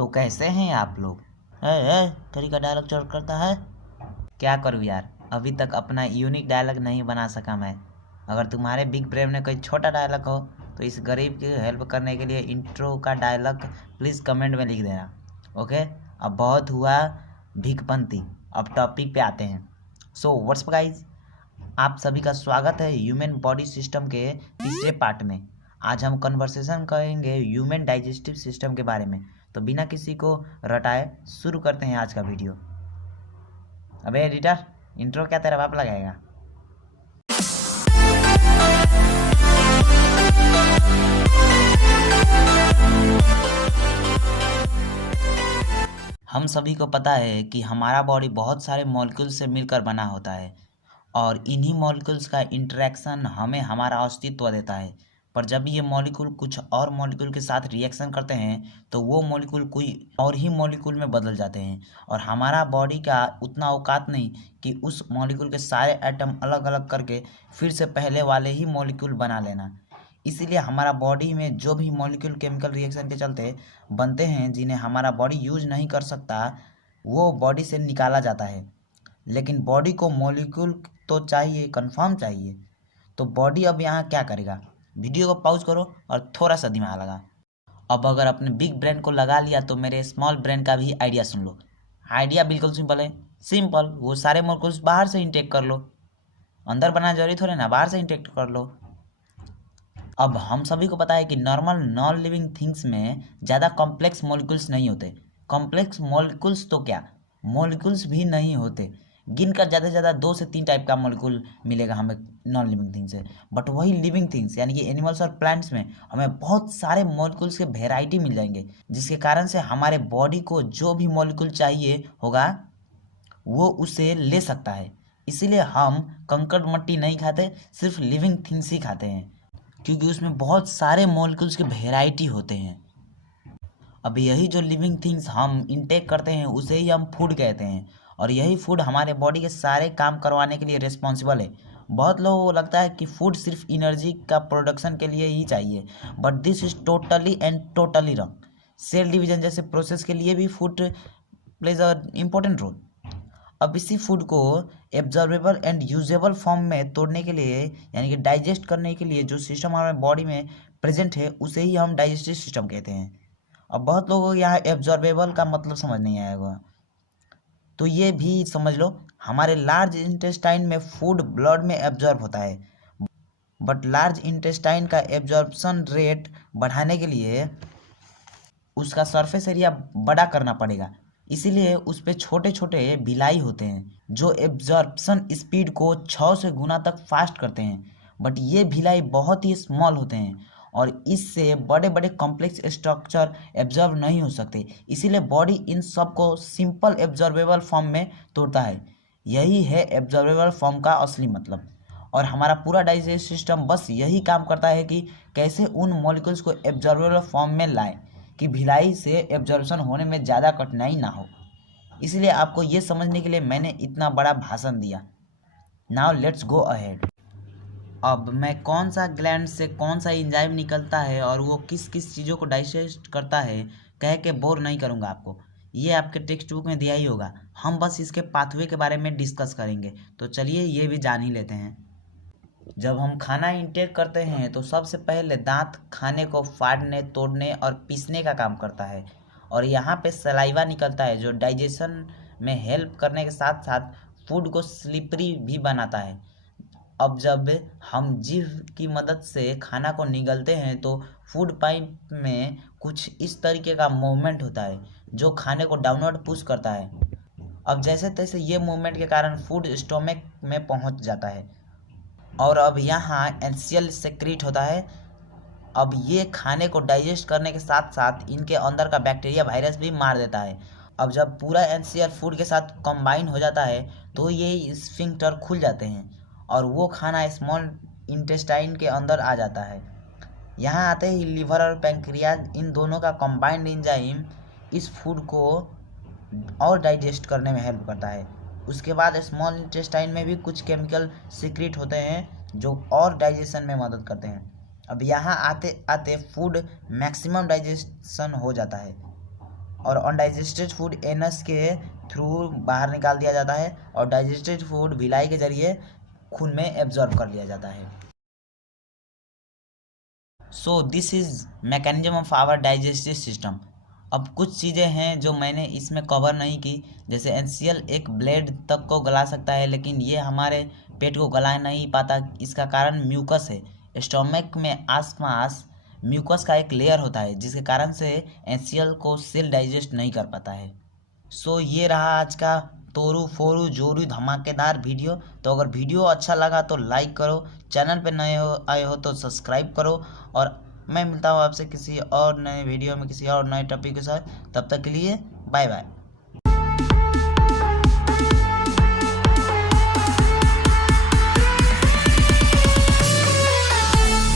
तो कैसे हैं आप लोग? करी का डायलॉग चोट करता है। क्या करूँ यार, अभी तक अपना यूनिक डायलॉग नहीं बना सका मैं। अगर तुम्हारे बिग ब्रेन में कोई छोटा डायलॉग हो तो इस गरीब की हेल्प करने के लिए इंट्रो का डायलॉग प्लीज़ कमेंट में लिख देना। ओके, अब बहुत हुआ भिखपंती, अब टॉपिक पे आते हैं। सो व्हाट्स अप गाइज, आप सभी का स्वागत है ह्यूमन बॉडी सिस्टम के तीसरे पार्ट में। आज हम कन्वर्सेशन करेंगे ह्यूमन डाइजेस्टिव सिस्टम के बारे में। तो बिना किसी को रटाए शुरू करते हैं आज का वीडियो। अबे एडिटर, इंट्रो क्या तेरा बाप लगाएगा? हम सभी को पता है कि हमारा बॉडी बहुत सारे मॉलिक्यूल्स से मिलकर बना होता है और इन्हीं मॉलिक्यूल्स का इंटरेक्शन हमें हमारा अस्तित्व देता है। पर जब ये मॉलिक्यूल कुछ और मॉलिक्यूल के साथ रिएक्शन करते हैं तो वो मॉलिक्यूल कोई और ही मॉलिक्यूल में बदल जाते हैं और हमारा बॉडी का उतना औकात नहीं कि उस मॉलिक्यूल के सारे एटम अलग अलग करके फिर से पहले वाले ही मॉलिक्यूल बना लेना। इसीलिए हमारा बॉडी में जो भी मॉलिक्यूल केमिकल रिएक्शन के चलते बनते हैं जिन्हें हमारा बॉडी यूज नहीं कर सकता, वो बॉडी से निकाला जाता है। लेकिन बॉडी को मॉलिक्यूल तो चाहिए, कंफर्म चाहिए। तो बॉडी अब यहाँ क्या करेगा? वीडियो को पॉज करो और थोड़ा सा दिमाग लगा। अब अगर अपने बिग ब्रेन को लगा लिया तो मेरे स्मॉल ब्रेन का भी आइडिया सुन लो। आइडिया बिल्कुल सिंपल है, सिंपल। वो सारे मॉलिक्यूल्स बाहर से इंटेक कर लो, अंदर बनाना जरूरी थोड़े ना, बाहर से इंटेक्ट कर लो। अब हम सभी को पता है कि नॉर्मल नॉन लिविंग थिंग्स में ज़्यादा कॉम्प्लेक्स मॉलिक्यूल्स नहीं होते। कॉम्प्लेक्स मॉलिक्यूल्स तो क्या, मॉलिक्यूल्स भी नहीं होते। गिनकर ज़्यादा से ज़्यादा 2 से 3 टाइप का मॉलिक्यूल मिलेगा हमें नॉन लिविंग थिंग्स से। बट वही लिविंग थिंग्स यानी कि एनिमल्स और प्लांट्स में हमें बहुत सारे मॉलिक्यूल्स के वेराइटी मिल जाएंगे, जिसके कारण से हमारे बॉडी को जो भी मॉलिक्यूल चाहिए होगा वो उसे ले सकता है। इसीलिए हम कंकड़ मट्टी नहीं खाते, सिर्फ लिविंग थिंग्स ही खाते हैं, क्योंकि उसमें बहुत सारे मॉलिक्यूल्स के वेराइटी होते हैं। अब यही जो लिविंग थिंग्स हम इंटेक करते हैं उसे ही हम फूड कहते हैं और यही फूड हमारे बॉडी के सारे काम करवाने के लिए रिस्पॉन्सिबल है। बहुत लोगों को लगता है कि फूड सिर्फ एनर्जी का प्रोडक्शन के लिए ही चाहिए, but this is totally and totally wrong. Cell division जैसे प्रोसेस के लिए भी food plays a important role. अब इसी फूड को एब्जॉर्बेबल एंड यूजेबल फॉर्म में तोड़ने के लिए यानी कि डाइजेस्ट करने के लिए जो सिस्टम हमारे बॉडी में प्रेजेंट है उसे ही हम डाइजेस्टिव सिस्टम कहते हैं। अब बहुत लोगों को यहाँ एब्जॉर्बेबल का मतलब समझ नहीं आएगा, तो ये भी समझ लो। हमारे लार्ज इंटेस्टाइन में फूड ब्लड में एब्जॉर्ब होता है, बट लार्ज इंटेस्टाइन का एब्जॉर्प्शन रेट बढ़ाने के लिए उसका सरफेस एरिया बड़ा करना पड़ेगा। इसीलिए उस पर छोटे छोटे भिलाई होते हैं जो एब्जॉर्प्शन स्पीड को 6 से गुना तक फास्ट करते हैं। बट ये भिलाई बहुत ही स्मॉल होते हैं और इससे बड़े बड़े कॉम्प्लेक्स स्ट्रक्चर एब्जॉर्ब नहीं हो सकते। इसीलिए बॉडी इन सब को सिंपल एब्जॉर्बेबल फॉर्म में तोड़ता है। यही है एब्जॉर्बेबल फॉर्म का असली मतलब। और हमारा पूरा डाइजेस्ट सिस्टम बस यही काम करता है कि कैसे उन मॉलिक्यूल्स को एब्जॉर्बेबल फॉर्म में लाएं कि भिलाई से एब्जॉर्प्शन होने में ज़्यादा कठिनाई ना हो। इसलिए आपको ये समझने के लिए मैंने इतना बड़ा भाषण दिया। Now let's go ahead. अब मैं कौन सा ग्लैंड से कौन सा एंजाइम निकलता है और वो किस किस चीज़ों को डाइजेस्ट करता है कह के बोर नहीं करूँगा आपको, ये आपके टेक्स्ट बुक में दिया ही होगा। हम बस इसके पाथवे के बारे में डिस्कस करेंगे। तो चलिए ये भी जान ही लेते हैं। जब हम खाना इंटेक करते हैं तो सबसे पहले दांत खाने को फाड़ने, तोड़ने और पीसने का काम करता है और यहाँ पे सलाइवा निकलता है जो डाइजेशन में हेल्प करने के साथ साथ फूड को स्लिपरी भी बनाता है। अब जब हम जीभ की मदद से खाना को निगलते हैं तो फूड पाइप में कुछ इस तरीके का मूवमेंट होता है जो खाने को डाउनवर्ड पुश करता है। अब जैसे तैसे ये मूवमेंट के कारण फूड स्टोमक में पहुंच जाता है और अब यहाँ एनसीएल सेक्रेट होता है। अब ये खाने को डाइजेस्ट करने के साथ साथ इनके अंदर का बैक्टीरिया वायरस भी मार देता है। अब जब पूरा एनसीएल फूड के साथ कंबाइन हो जाता है तो ये स्फिंक्टर खुल जाते हैं और वो खाना स्मॉल इंटेस्टाइन के अंदर आ जाता है। यहाँ आते ही लीवर और पैंक्रियाज, इन दोनों का कंबाइंड एंजाइम इस फूड को और डाइजेस्ट करने में हेल्प करता है। उसके बाद स्मॉल इंटेस्टाइन में भी कुछ केमिकल सीक्रेट होते हैं जो और डाइजेशन में मदद करते हैं। अब यहाँ आते आते फूड मैक्सिमम डाइजेशन हो जाता है और अनडाइजेस्टेड फूड एनस के थ्रू बाहर निकाल दिया जाता है और डाइजेस्टेड फूड भिलाई के जरिए खून में एब्जॉर्ब कर लिया जाता है। So this is mechanism of our digestive system. अब कुछ चीज़ें हैं जो मैंने इसमें कवर नहीं की, जैसे एनसीएल एक ब्लेड तक को गला सकता है, लेकिन ये हमारे पेट को गला नहीं पाता। इसका कारण म्यूकस है। स्टोमक में आसपास म्यूकस का एक लेयर होता है, जिसके कारण से एनसीएल को सेल डाइजेस्ट नहीं कर पाता है। सो ये रहा आज का तोरू फोरू जोरू धमाकेदार वीडियो। तो अगर वीडियो अच्छा लगा तो लाइक करो, चैनल पे नए आए हो तो सब्सक्राइब करो, और मैं मिलता हूँ आपसे किसी और नए वीडियो में किसी और नए टॉपिक के साथ। तब तक के लिए बाय बाय।